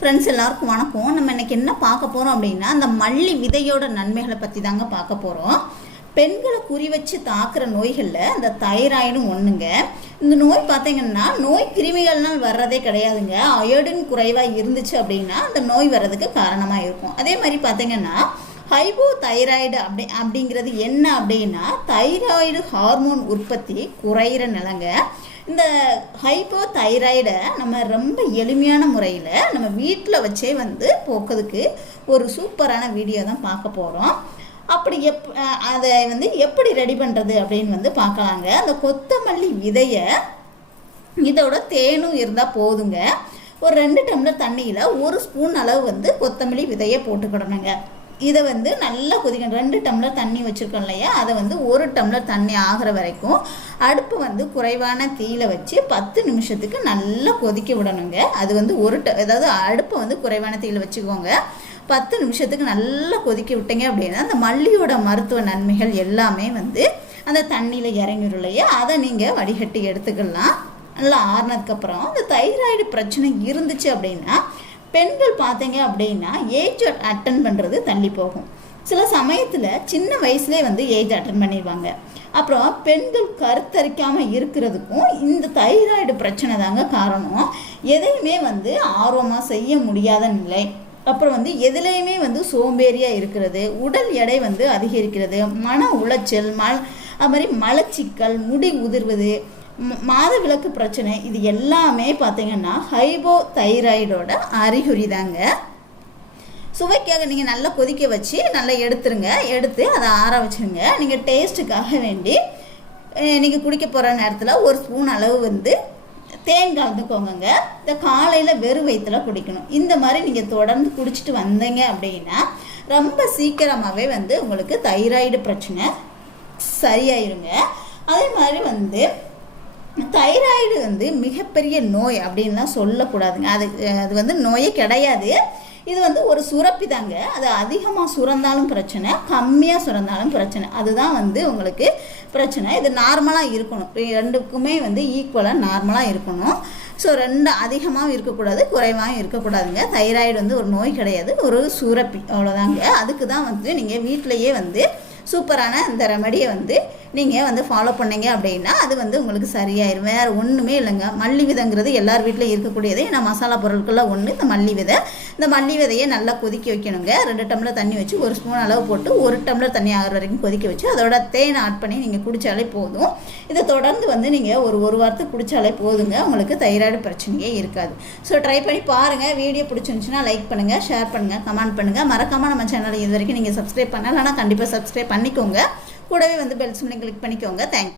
Friends எல்லாருக்கும் வணக்கம். நம்ம இன்னைக்கு என்ன பார்க்க போகிறோம் அப்படின்னா அந்த மல்லி விதையோட நன்மைகளை பற்றி தாங்க பார்க்க போகிறோம் பெண்களை குறி வச்சு தாக்குற நோய்களில் அந்த தைராய்டும் ஒன்றுங்க இந்த நோய் பார்த்தீங்கன்னா நோய் கிருமிகள்னால் வர்றதே கிடையாதுங்க. அயோடின் குறைவாக இருந்துச்சு அப்படின்னா அந்த நோய் வர்றதுக்கு காரணமாக இருக்கும். அதே மாதிரி பார்த்தீங்கன்னா ஹைபோ தைராய்டு அப்படி அப்படிங்கிறது என்ன அப்படின்னா தைராய்டு ஹார்மோன் உற்பத்தி குறையிற நிலங்க. இந்த ஹைப்போ தைராய்டை நம்ம ரொம்ப எளிமையான முறையில் நம்ம வீட்டில் வச்சே வந்து போக்குறதுக்கு ஒரு சூப்பரான வீடியோ தான் பார்க்க போகிறோம் அப்படி எப் அதை வந்து எப்படி ரெடி பண்ணுறது அப்படின்னு வந்து பார்க்கலாங்க. அந்த கொத்தமல்லி விதையை இதோட தேனும் இருந்தால் போதுங்க. ஒரு ரெண்டு டம்ளர் தண்ணியில் ஒரு ஸ்பூன் அளவு வந்து கொத்தமல்லி விதையை போட்டுக்கிடணுங்க. இதை வந்து நல்லா கொதிக்கணும். ரெண்டு டம்ளர் தண்ணி வச்சுருக்கோம் இல்லையா? அதை வந்து ஒரு டம்ளர் தண்ணி ஆகிற வரைக்கும் அடுப்பு வந்து குறைவான தீயில வச்சு பத்து நிமிஷத்துக்கு நல்லா கொதிக்க விடணுங்க. அது வந்து ஒரு ட அதாவது அடுப்பை வந்து குறைவான தீயில வச்சுக்கோங்க. பத்து நிமிஷத்துக்கு நல்லா கொதிக்க விட்டீங்க அப்படின்னா அந்த மல்லியோட மருத்துவ நன்மைகள் எல்லாமே வந்து அந்த தண்ணியில் இறங்கிடும் இல்லையா? அதை நீங்கள் வடிகட்டி எடுத்துக்கலாம். நல்லா ஆறுனதுக்கப்புறம் அந்த தைராய்டு பிரச்சனை இருந்துச்சு அப்படின்னா பெண்கள் பார்த்தீங்க அப்படின்னா ஏஜ் அட்டன் பண்ணுறது தள்ளி போகும். சில சமயத்தில் சின்ன வயசுலேயே வந்து ஏஜ் அட்டன் பண்ணிடுவாங்க. அப்புறம் பெண்கள் கருத்தரிக்காமல் இருக்கிறதுக்கும் இந்த தைராய்டு பிரச்சனை தாங்க காரணம். எதையுமே வந்து ஆர்வமாக செய்ய முடியாத நிலை. அப்புறம் வந்து எதுலேயுமே வந்து சோம்பேறியாக இருக்கிறது உடல் எடை வந்து அதிகரிக்கிறது மன உளைச்சல் ம அது மாதிரி மலச்சிக்கல் முடி உதிர்வது மாத விளக்கு பிரச்சனை இது எல்லாமே பார்த்தீங்கன்னா ஹைபோ தைராய்டோட அறிகுறி தாங்க சுவைக்காக நீங்கள் நல்லா கொதிக்க வச்சு நல்லா எடுத்துருங்க. எடுத்து அதை ஆற வச்சுருங்க. நீங்கள் டேஸ்ட்டுக்காக வேண்டி நீங்கள் குடிக்க போகிற நேரத்தில் ஒரு ஸ்பூன் அளவு வந்து தேன் கலந்துக்கோங்கங்க. இந்த காலையில் வெறும் வயிற்றுல குடிக்கணும். இந்த மாதிரி நீங்கள் தொடர்ந்து குடிச்சிட்டு வந்தீங்க அப்படின்னா ரொம்ப சீக்கிரமாகவே வந்து உங்களுக்கு தைராய்டு பிரச்சனை சரியாயிருங்க. அதே மாதிரி வந்து தைராய்டு வந்து மிகப்பெரிய நோய் அப்படின்லாம் சொல்லக்கூடாதுங்க. அது அது வந்து நோயே கிடையாது. இது வந்து ஒரு சுரப்பி தாங்க அது அதிகமாக சுரந்தாலும் பிரச்சனை கம்மியாக சுரந்தாலும் பிரச்சனை. அதுதான் வந்து உங்களுக்கு பிரச்சனை. இது நார்மலாக இருக்கணும். ரெண்டுக்குமே வந்து ஈக்குவலாக நார்மலாக இருக்கணும். ஸோ ரெண்டு அதிகமாகவும் இருக்கக்கூடாது குறைவாகவும் இருக்கக்கூடாதுங்க. தைராய்டு வந்து ஒரு நோய் கிடையாது. ஒரு சுரப்பி. அவ்வளோதாங்க அதுக்கு தான் வந்து நீங்கள் வீட்டிலையே வந்து சூப்பரான இந்த ரெமடியை வந்து நீங்கள் வந்து ஃபாலோ பண்ணீங்க அப்படின்னா அது வந்து உங்களுக்கு சரியாயிரும். வேறு ஒன்றுமே இல்லைங்க. மல்லி விதைங்கிறது எல்லார் வீட்லையும் இருக்கக்கூடியது. ஏன்னா மசாலா பொருட்களில் ஒன்று இந்த மல்லி விதை. இந்த மல்லி விதையை நல்லா கொதிக்க வைக்கணுங்க. ரெண்டு டம்ளர் தண்ணி வச்சு ஒரு ஸ்பூன் அளவு போட்டு ஒரு டம்ளர் தண்ணி ஆகிற வரைக்கும் கொதிக்க வச்சு அதோட தேனை ஆட் பண்ணி நீங்கள் குடித்தாலே போதும். இதை தொடர்ந்து வந்து நீங்கள் ஒரு ஒரு வாரத்துக்கு குடித்தாலே போதுங்க. உங்களுக்கு தைராய்டு பிரச்சனையே இருக்காது. ஸோ ட்ரை பண்ணி பாருங்கள் வீடியோ பிடிச்சிருந்துச்சுன்னா லைக் பண்ணுங்கள் ஷேர் பண்ணுங்கள் கமெண்ட் பண்ணுங்கள் மறக்காமல் நம்ம சேனலை இது வரைக்கும் நீங்கள் சப்ஸ்கிரைப் பண்ணலைன்னா கண்டிப்பாக சப்ஸ்கிரைப் பண்ணிக்கோங்க. கூடவே வந்து பெல் சிம்லையும் கிளிக் பண்ணிக்கோங்க. Thank you